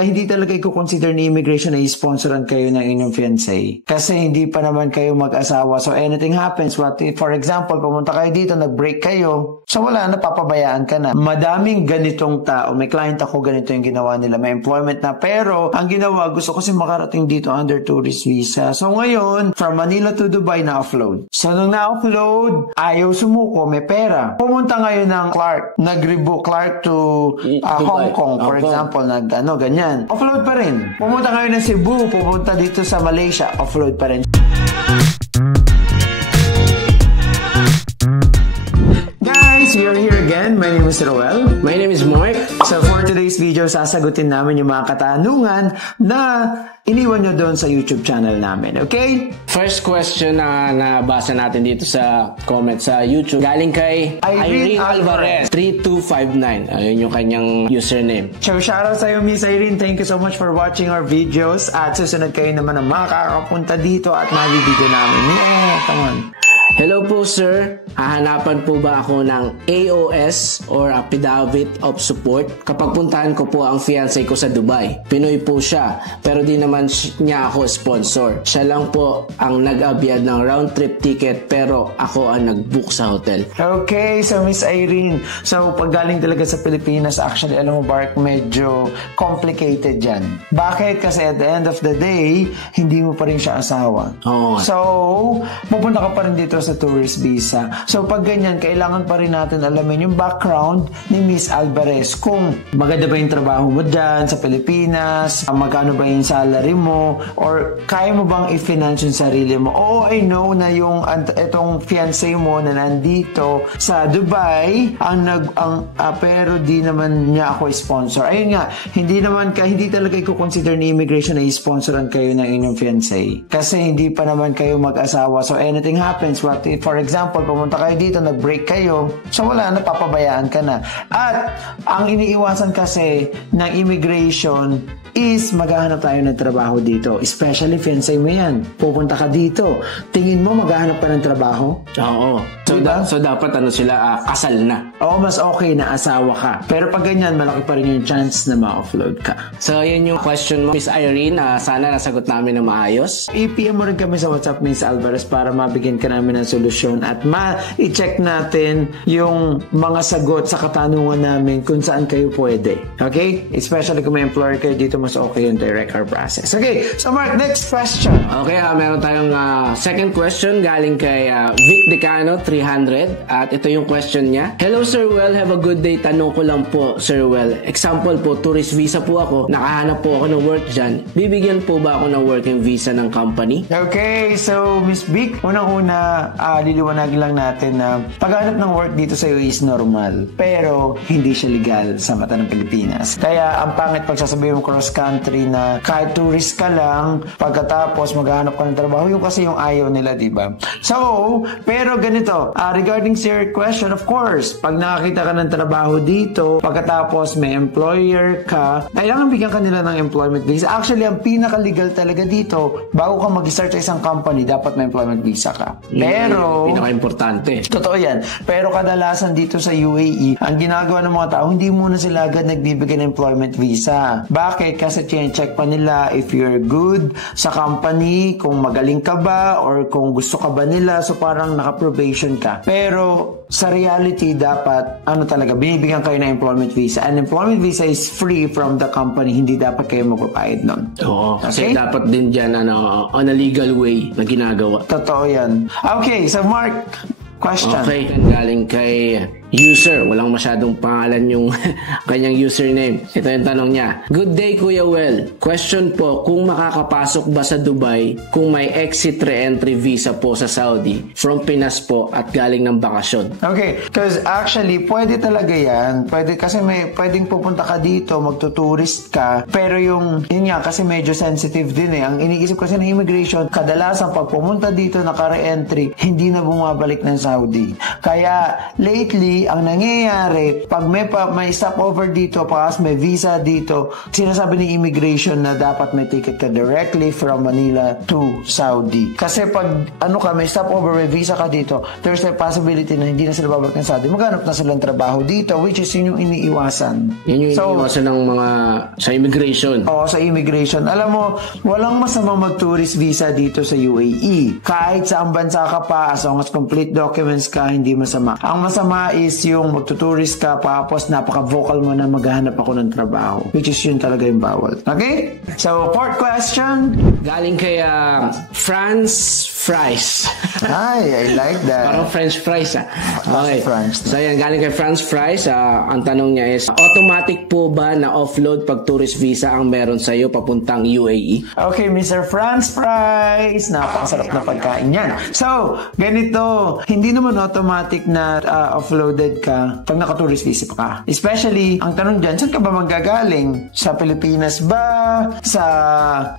hindi talaga i-consider ni immigration na i-sponsoran kayo ng inyong fiancé. Kasi hindi pa naman kayo mag-asawa. So anything happens, what if, for example, pumunta kayo dito, nag-break kayo, so wala, napapabayaan ka na. Madaming ganitong tao, may client ako, ganito yung ginawa nila, may employment na, pero ang ginawa, gusto kasi makarating dito under tourist visa. So ngayon, from Manila to Dubai, na-offload. So nung na-offload, ayaw sumuko, may pera. Pumunta ngayon ng Clark, nag-rebook Clark to Hong Kong, for example, ganyan. Offload pa rin. Pumunta ngayon ng Cebu, pumunta dito sa Malaysia, offload pa rin. Guys, we are here again. My name is Roel. My name is Mark. So for today's video, sasagutin namin yung mga katanungan na iniwan nyo doon sa YouTube channel namin. Okay? First question na nabasa natin dito sa comment sa YouTube. Galing kay Irene Alvarez 3259. Ayun yung kanyang username. So shoutout sa iyo, Miss Irene. Thank you so much for watching our videos. At susunod kayo naman na makakapunta dito at mabibigyo namin. Yeah, come on. Hello po sir, hahanapan po ba ako ng AOS or Affidavit of Support kapag puntahan ko po ang fiancé ko sa Dubai? Pinoy po siya, pero di naman niya ako sponsor. Siya lang po ang nag-abyad ng round trip ticket, pero ako ang nag-book sa hotel. Okay, so Miss Irene, so pag galing talaga sa Pilipinas, actually alam mo Bark, medyo complicated yan. Bakit? Kasi at the end of the day, hindi mo pa rin siya asawa. So, pupunta ka pa rin dito sa tourist visa. So pag ganyan, kailangan pa rin natin alamin yung background ni Miss Alvarez. Kung maganda ba yung trabaho mo dyan sa Pilipinas, magkano ba yung salary mo, or kaya mo bang i-finance yung sarili mo. Oo, I know na yung itong fiancé mo na nandito sa Dubai, pero di naman niya ako sponsor. Ayun nga, hindi talaga i-consider ni immigration na i-sponsoran kayo ng inyong fiancé. Kasi hindi pa naman kayo mag-asawa. So anything happens, what if, for example, pumunta kayo dito, nag-break kayo, so wala, napapabayaan ka na. At ang iniiwasan kasi ng immigration is maghahanap tayo ng trabaho dito. Especially fiancé mo yan. Pupunta ka dito. Tingin mo maghahanap pa ng trabaho? Oo. So dapat sila kasal na. Oo, mas okay na asawa ka. Pero pag ganyan, malaki pa rin yung chance na ma-offload ka. So yan yung question mo, Miss Irene. Sana nasagot namin na maayos. I-PM mo rin kami sa WhatsApp, Miss Alvarez, para mabigyan ka namin ng solusyon at i-check natin yung mga sagot sa katanungan namin kung saan kayo pwede. Okay? Especially kung may employer kayo dito, mas okay yung direct hire process. Okay, so Mark, next question. Okay, meron tayong second question galing kay Vic Decano 300 at ito yung question niya. Hello Sir Well, have a good day. Tanong ko lang po Sir Well. Example po, tourist visa po ako. Nakahanap po ako ng work dyan. Bibigyan po ba ako ng working visa ng company? Okay, so Miss Vic, unang-una, liliwanagin lang natin na paghanap ng work dito sa iyo is normal. Pero hindi siya legal sa mata ng Pilipinas. Kaya ang pangit pagsasabihin mo cross-country na kahit tourist ka lang, pagkatapos maghanap ka ng trabaho, yung kasi yung ayaw nila, diba? So, pero ganito, regarding to your question, of course, pag nakakita ka ng trabaho dito, pagkatapos may employer ka, kailangan bigyan ka nila ng employment visa. Actually, ang pinaka-legal talaga dito, bago ka mag-start sa isang company, dapat may employment visa ka. Pero, pinaka-importante. Totoo yan. Pero kadalasan dito sa UAE, ang ginagawa ng mga tao, hindi muna sila agad nagbibigay ng employment visa. Bakit? Kasi check pa nila if you're good sa company, kung magaling ka ba, or kung gusto ka ba nila. So parang naka-probation ka. Pero sa reality, dapat talaga, binibigyan kayo ng employment visa. And employment visa is free from the company. Hindi dapat kayo magpapayad nun. Oo. Kasi dapat din dyan on a legal way na ginagawa. Totoo yan. Okay, so Mark, question. Okay, galing kay user. Walang masyadong pangalan yung kanyang username. Ito yung tanong niya. Good day, Kuya Well. Question po, kung makakapasok ba sa Dubai kung may exit re-entry visa po sa Saudi from Pinas po at galing ng bakasyon? Okay, because actually, pwede talaga yan. Pwede, kasi pwedeng pupunta ka dito, magtuturist ka, pero yun nga, kasi medyo sensitive din eh. Ang iniisip kasi ng immigration, kadalasan pag pumunta dito, naka-re-entry, hindi na bumabalik ng Saudi. Kaya, lately, ang nangyayari, pag may stopover dito, pagkas may visa dito, sinasabi ni immigration na dapat may ticket ka directly from Manila to Saudi. Kasi pag may stopover, may visa ka dito, there's a possibility na hindi na sila babalik ng Saudi. Maghanap na silang trabaho dito, which is yun yung iniiwasan. Yun yung iniiwasan ng mga sa immigration. Oo, sa immigration. Alam mo, walang masamang mag-tourist visa dito sa UAE. Kahit saan bansa ka pa, as long as complete documents ka, hindi masama. Ang masama is yung magtuturist ka, tapos napaka-vocal mo na maghahanap ako ng trabaho. Which is yun talaga yung bawal. Okay? So, fourth question. Galing kay France Fries. Ay, I like that. Parang French fries Okay. France. So yan, galing kay France Fries. Ang tanong niya is, automatic po ba na offload pag tourist visa ang meron sa'yo papuntang UAE? Okay, Mr. France Fries. Napakasarap na pagkain yan. So, ganito, hindi naman automatic na offloaded ka pag naka-tourist visa ka. Especially, ang tanong dyan, saan ka ba manggagaling? Sa Pilipinas ba? Sa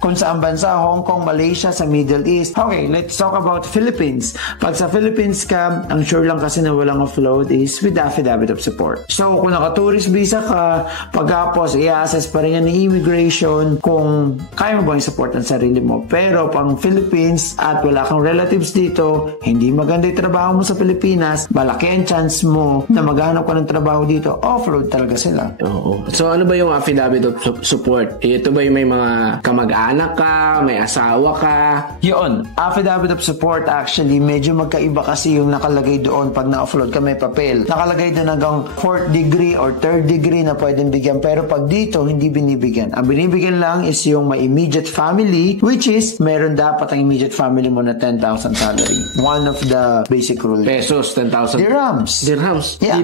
kung saan bansa? Hong Kong, Malaysia, sa Middle East? Okay, let's talk about Philippines. Pag sa Philippines ka, ang sure lang kasi na walang offload is with affidavit of support. So, kung naka-tourist visa ka, pagkapos, i-assess pa rin yan ni immigration kung kaya mo ba yung support ng sarili mo. Pero, pang Philippines at wala kang relatives dito, hindi maganda yung trabaho mo sa Pilipinas, malaki ang chance mo na maghanap ka ng trabaho dito, offload talaga sila. Oo. So, ano ba yung affidavit of support? Ito ba yung may mga kamag-anak ka, may asawa ka? Yun, affidavit of support actually, medyo magkaiba kasi yung nakalagay doon pag na-offload ka may papel. Nakalagay doon hanggang 4th degree or 3rd degree na pwedeng bigyan. Pero pag dito, hindi binibigyan. Ang binibigyan lang is yung may immediate family, which is, meron dapat ang immediate family mo na 10,000 salary. One of the basic rules. Pesos, 10,000. Dirhams? Yeah.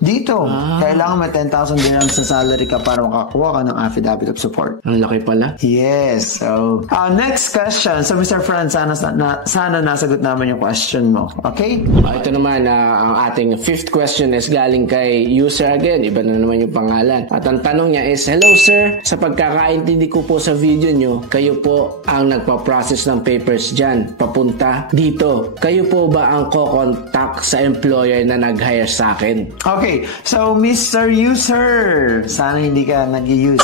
Dito. Ah. Kailangan may 10,000 dirhams na salary ka para makakuha ka ng affidavit of support. Ang laki pala. Yes. So, next question. So, Mr. Franz, sana nasagot naman yung question mo. Okay? Ito naman, ang ating fifth question is galing kay user again. Iba na naman yung pangalan. At ang tanong niya is, hello sir, sa pagkakaintindi ko po sa video nyo, kayo po ang nagpa-process ng papers dyan, papunta dito. Kayo po ba ang ko-contact sa employer na nag-hire sa akin? Okay. So, Mr. User, sana hindi ka nag-use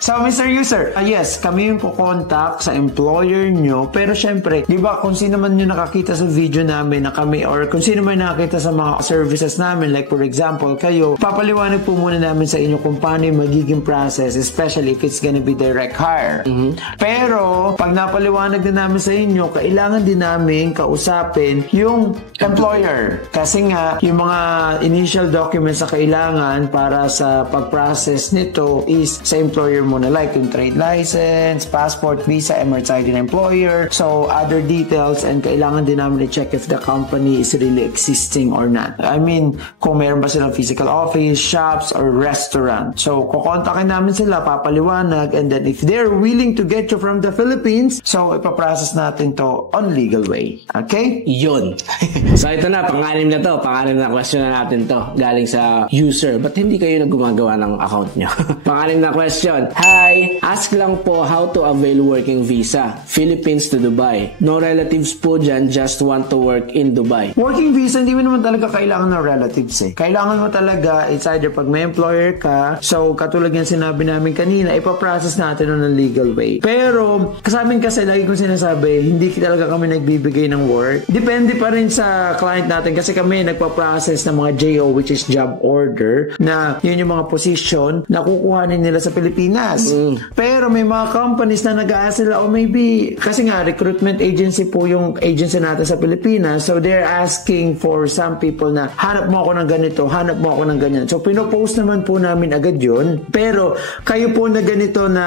So, Mr. User, yes, kami yung ko-contact sa employer nyo. Pero syempre, di ba, kung sino man yung nakakita sa video namin na kami, or kung sino man nakakita sa mga services namin, like for example, kayo, papaliwanag po muna namin sa inyo kung paano yung magiging process, especially if it's gonna be direct hire. Pero, pag napaliwanag na namin sa inyo, kailangan din namin kausapin yung employer. Kasi nga, yung mga initial documents na kailangan para sa pag-process nito is sa employer mo na, like yung trade license, passport, visa, Emirates ID na employer, so other details, and kailangan din namin i-check if the company is really existing or not. I mean, kung meron ba silang physical office, shops, or restaurant. So, kukontakin namin sila, papaliwanag, and then if they're willing to get you from the Philippines, so ipaprocess natin to on legal way. Okay? Yun. So, ito na, pang-anim na question na natin to. Galing sa user. Ba't hindi kayo gumagawa ng account nyo? Pang-anim na question. Hi, ask lang po how to avail working visa. Philippines to Dubai. No relatives po dyan, just want to work in Dubai. Working visa, hindi mo naman talaga kailangan ng relatives eh. Kailangan mo talaga, it's either pag may employer ka, so katulad yung sinabi namin kanina, ipaprocess natin on a legal way. Pero, kasamin kasi, lagi kong sinasabi, hindi talaga kami nagbibigay ng work. Depende pa rin sa client natin kasi kami nagpa-process ng mga JO, which is job order, na yun yung mga position na kukuhanin nila sa Pilipinas. Pero may mga companies na nag-aas sila, or maybe, kasi nga, recruitment agency po yung agency natin sa Pilipinas, so they're asking for some people na, hanap mo ako ng ganito, hanap mo ako ng ganyan. So, pinopost naman po namin agad yun. Pero, kayo po na ganito na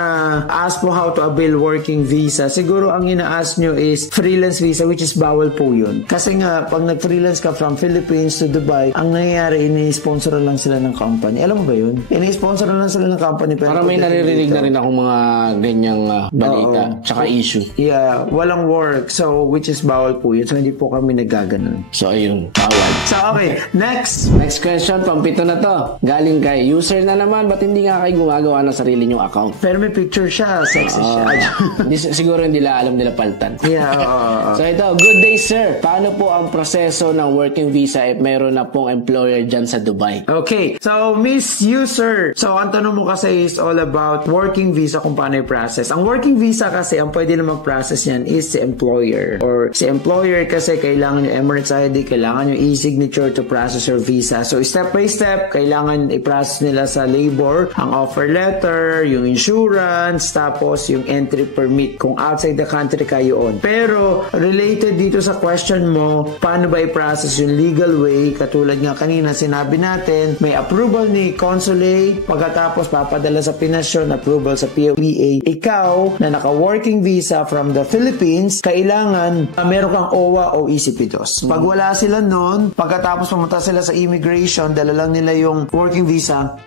ask po how to avail working visa, siguro ang ina-ask nyo is freelance visa, which is bawal po yun. Kasi nga, pag nag-freelance ka from Philippines to Dubai, ang nangyayari, ini-sponsor lang sila ng company. Alam mo ba yun? Ini-sponsor lang sila ng company. Parang may naririnig na rin ako mga ganyang balita, tsaka issue. Yeah, walang work. So, which is bawal po yun. So, hindi po kami nagaganon. So, ayun, bawal. So, okay. Next question, pampito na to. Galing kay user na naman, ba't hindi nga kayo gumagawa ng sarili nyong account? Pero may picture siya. Sexy siya. Siguro hindi alam nila paltan. Yeah. So, ito, good day sir. Paano po ang proseso ng working visa if mayroon meron na pong employer dyan sa Dubai. Okay, so Miss User, so ang tanong mo kasi is all about working visa, kung paano i-process. Ang working visa kasi, ang pwede na mag-process yan is si employer. Or si employer kasi kailangan yung Emirates ID, kailangan yung e-signature to process your visa. So step by step, kailangan i-process nila sa labor, ang offer letter, yung insurance, tapos yung entry permit kung outside the country kayo on. Pero related dito sa question mo, paano ba i-process yung legal way? Katulad nga kanina sinabi natin, may approval ni consulate, pagkatapos papadala sa Pinas yun, approval sa POEA. Ikaw na naka-working visa from the Philippines, kailangan meron kang OWA o ECP2. Pag wala sila nun, pagkatapos pumunta sila sa immigration, dala lang nila yung working visa,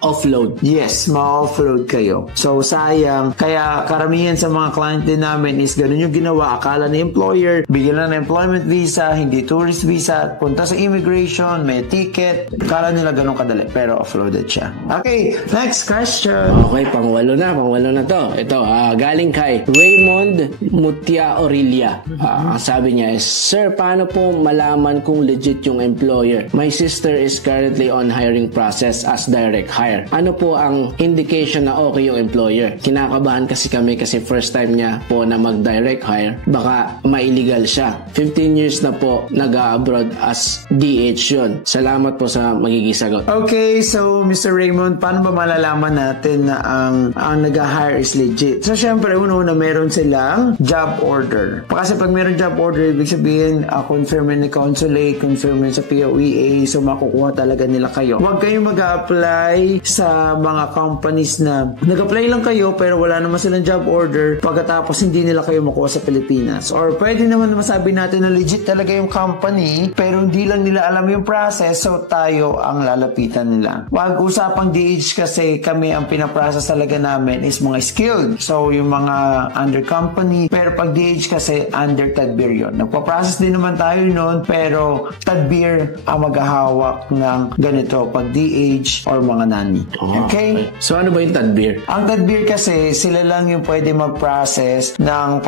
Offload. yes, ma-offload kayo. So, sayang. Kaya, karamihan sa mga client din namin is ganun yung ginawa. Akala ni employer, bigyan lang ng employment visa, hindi tourist visa, punta sa immigration, may ticket. Akala nila ganun kadali, pero offloaded siya. Okay, next question. Okay, pangwalo na to. Ito, galing kay Raymond Mutia Aurelia. Ang sabi niya is, Sir, paano po malaman kung legit yung employer? My sister is currently on hiring process as direct hire. Ano po ang indication na okay yung employer? Kinakabahan kasi kami kasi first time niya po na mag-direct hire. Baka ma-illegal siya. 15 years na po nag-abroad as DH yun. Salamat po sa magiging sagot. Okay, so Mr. Raymond, paano ba malalaman natin na ang nag-hire is legit? So, syempre, una meron silang job order. Kasi pag meron job order, ibig sabihin, confirm ni consulate, confirm sa POEA, so makukuha talaga nila kayo. Huwag kayong mag-apply sa mga companies na nag-apply lang kayo pero wala naman silang job order pagkatapos hindi nila kayo makuha sa Pilipinas. Or pwede naman masabi natin na legit talaga yung company pero hindi lang nila alam yung process, so tayo ang lalapitan nila. Wag usapang DH kasi kami ang pinaprocess talaga namin is mga skilled. So yung mga under company, pero pag DH kasi under Tadbir yun. Nagpa-process din naman tayo noon pero Tadbir ang maghahawak ng ganito pag DH or mga nani. Okay? So ano ba yung Tadbir? Ang Tadbir kasi, sila lang yung pwede mag-process ng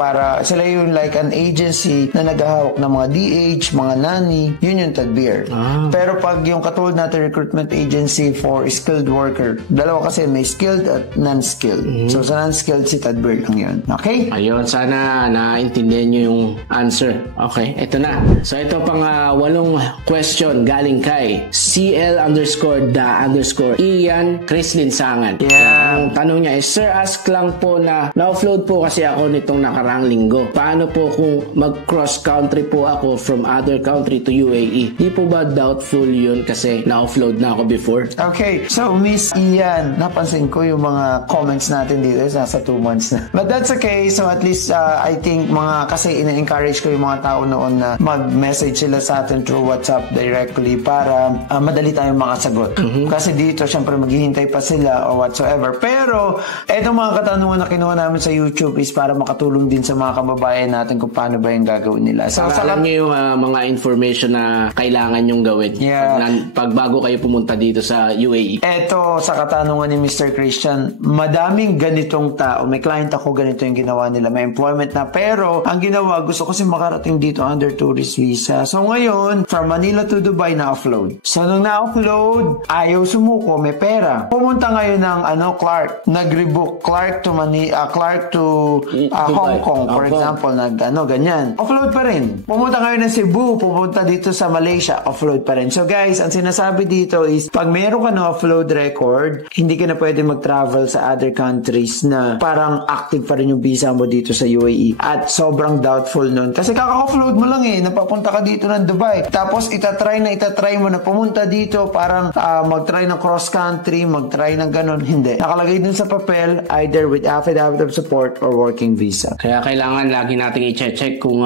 sila yung like an agency na naghahawak ng mga DH, mga nani, yun yung Tadbir. Pero pag yung katulad natin recruitment agency for skilled worker, dalawa kasi may skilled at non-skilled. So sa non-skilled si Tadbir lang yun. Okay? Ayun, sana naintindihan nyo yung answer. Okay, ito na. So ito pang 8 question galing kay CL_da_Ian Crislin Sangan. Ang tanong niya is, Sir, ask lang po na-offload po kasi ako nitong nakarang linggo. Paano po kung mag-cross country po ako from other country to UAE? Di po ba doubtful yun kasi na-offload na ako before? Okay, so Miss Ian, napansin ko yung mga comments natin dito nasa 2 months na. But that's okay. So at least I think kasi ina-encourage ko yung mga tao noon na mag-message sila sa atin through WhatsApp directly para madali tayong makasagot. Kasi dito, syempre maghihintay pa sila o whatsoever. Pero, etong mga katanungan na kinuha namin sa YouTube is para makatulong din sa mga kababayan natin kung paano ba yung gagawin nila. So, alam niyo yung mga information na kailangan yung gawin pag bago kayo pumunta dito sa UAE. Eto, sa katanungan ni Mr. Christian, madaming ganitong tao. May client ako, ganito yung ginawa nila. May employment na. Pero, ang ginawa, gusto kasi makarating dito under tourist visa. So, ngayon, from Manila to Dubai, na-offload. So, nung na-offload, ayaw sumuko, may pera. Pumunta ngayon ng Clark, nag-rebook Clark to Hong Kong, for example, ganyan. Offload pa rin. Pumunta ngayon ng Cebu, pumunta dito sa Malaysia, offload pa rin. So guys, ang sinasabi dito is, pag meron ka na offload record, hindi ka na pwede mag-travel sa other countries na parang active pa rin yung visa mo dito sa UAE. At sobrang doubtful nun. Kasi kaka-offload mo lang napapunta ka dito ng Dubai. Tapos itatry mo na pumunta dito, parang mag-try ng cross-country, mag-try ng ganun. Hindi. Nakalagay dun sa papel, either with affidavit of support or working visa. Kaya kailangan lagi nating i-check kung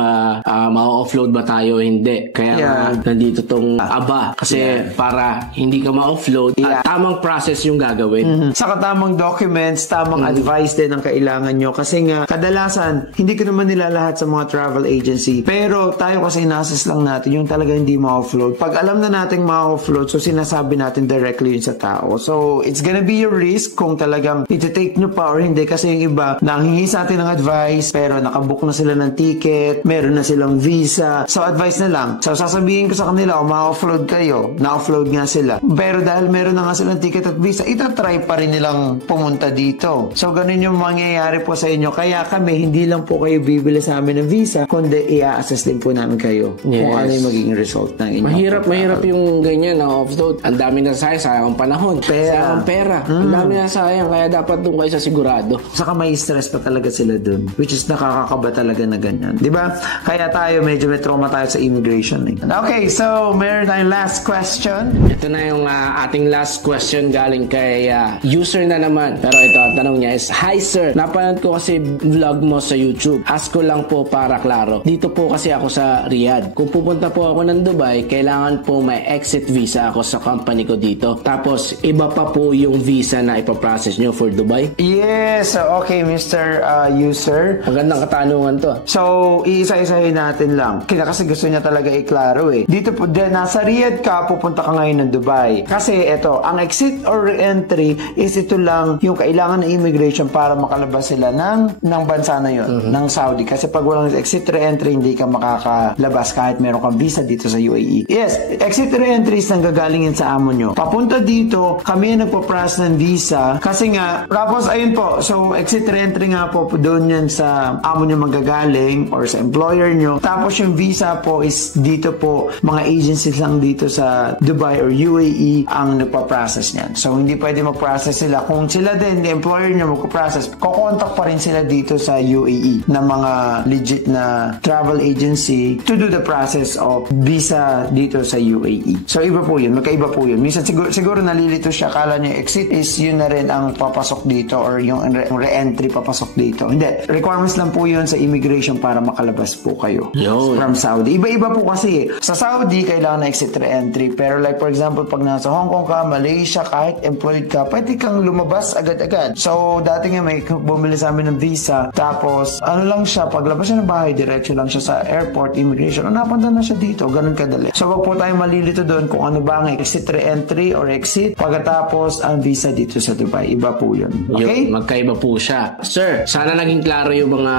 ma-offload ba tayo o hindi. Kaya nandito tong aba. Kasi para hindi ka ma-offload, tamang process yung gagawin. Saka tamang documents, tamang advice din ang kailangan nyo. Kasi nga, kadalasan, hindi ko naman nila lahat sa mga travel agency. Pero tayo kasi inassess lang natin yung talaga hindi ma-offload. Pag alam na natin ma-offload, so sinasabi natin directly yun sa tao. po. So, it's gonna be your risk kung talagang iti-take nyo pa or hindi, kasi yung iba nanghingi sa atin ng advice pero nakabook na sila ng ticket, meron na silang visa. So, advice na lang. So, sasabihin ko sa kanila, ma-offload kayo. Na-offload nga sila. Pero dahil meron na nga silang ticket at visa, itatry pa rin nilang pumunta dito. So, ganun yung mangyayari po sa inyo. Kaya kami, hindi lang po kayo bibili sa amin ng visa, kundi i-assess din po namin kayo kung ano yung magiging result ng inyong Mahirap yung ganyan na offload. Ang dami na sayang ang panahon. Sayang ang pera. Ang dami na sayang. Kaya dapat doon kayo sa sigurado. Saka may stress pa talaga sila doon, which is nakakakaba talaga na ganyan. Diba? Kaya tayo, medyo may trauma tayo sa immigration. Okay, so meron tayong last question. Ito na yung ating last question galing kay user na naman. Pero ito, ang tanong niya is, Hi sir, napanood ko kasi vlog mo sa YouTube. Ask ko lang po para klaro. Dito po kasi ako sa Riyadh. Kung pupunta po ako ng Dubai, kailangan po may exit visa ako sa company ko dito. Tapos, iba pa po yung visa na ipaprocess nyo for Dubai? Yes, okay Mr. User. Magandang katanungan to. So, iisa-isahin natin lang. Kasi gusto niya talaga iklaro eh. Dito po, nasa Riyadh ka, pupunta ka ngayon ng Dubai. Kasi ito, ang exit or re-entry is ito lang yung kailangan ng immigration para makalabas sila ng bansa na yun, ng Saudi. Kasi pag walang exit re-entry, hindi ka makakalabas kahit meron kang visa dito sa UAE. Yes, exit re-entry is nanggagalingin sa amo nyo. Papunta dito, kami ang nagpa-process ng visa. Kasi nga, tapos ayun po, so exit re-entry nga po doon yan sa amo nyo manggagaling or sa employer nyo. Tapos yung visa po is dito po, mga agencies lang dito sa Dubai or UAE ang nagpa-process niyan. So hindi pwede mag-process sila. Kung sila din, the employer nyo magpa-process, kukontak pa rin sila dito sa UAE na mga legit na travel agency to do the process of visa dito sa UAE. So iba po yun, magkaiba po yun. Minsan siguro nalilito siya, kala niya exit is yun na rin ang papasok dito or yung re-entry papasok dito. Hindi, requirements lang po yun sa immigration para makalabas po kayo from Saudi. Iba-iba po kasi. Sa Saudi, kailangan na exit re-entry. Pero like for example, pag nasa Hong Kong ka, Malaysia, kahit employed ka, pwede kang lumabas agad-agad. So dati nga may bumili sa amin ng visa, tapos ano lang siya, paglabas siya ng bahay, diretso lang siya sa airport, immigration, napunta na siya dito, ganun kadali. So wag po tayong malilito doon kung ano ba ang exit re-entry or exit, pagkatapos ang visa dito sa Dubai. Iba po yun. Okay? Magkaiba po siya. Sir, sana naging klaro yung mga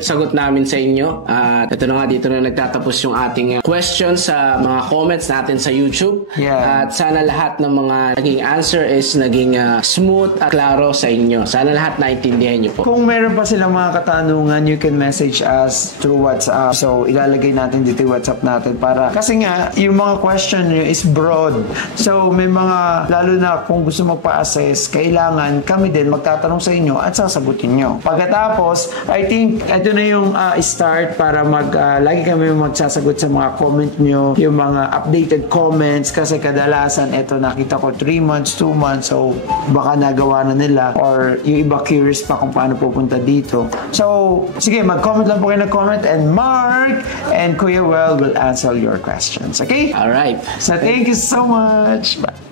sagot namin sa inyo. At ito na nga, dito na nagtatapos yung ating questions sa mga comments natin sa YouTube. At sana lahat ng mga naging answer is naging smooth at klaro sa inyo. Sana lahat naintindihan nyo po. Kung meron pa silang mga katanungan, you can message us through WhatsApp. So, ilalagay natin dito yung WhatsApp natin para, kasi nga, yung mga question nyo is broad. So, may mga, lalo na kung gusto magpa-assess, kailangan kami din magtatanong sa inyo at sasagutin nyo. Pagkatapos, I think, ito na yung start para lagi kami magsasagot sa mga comment nyo, yung mga updated comments, kasi kadalasan, ito nakita ko 3 months, 2 months, so baka nagawa na nila, or yung iba curious pa kung paano pupunta dito. So, sige, mag-comment lang po kayo comment, and Mark and Kuya Well will answer your questions. Okay? Alright. So, thank you so much. Bye.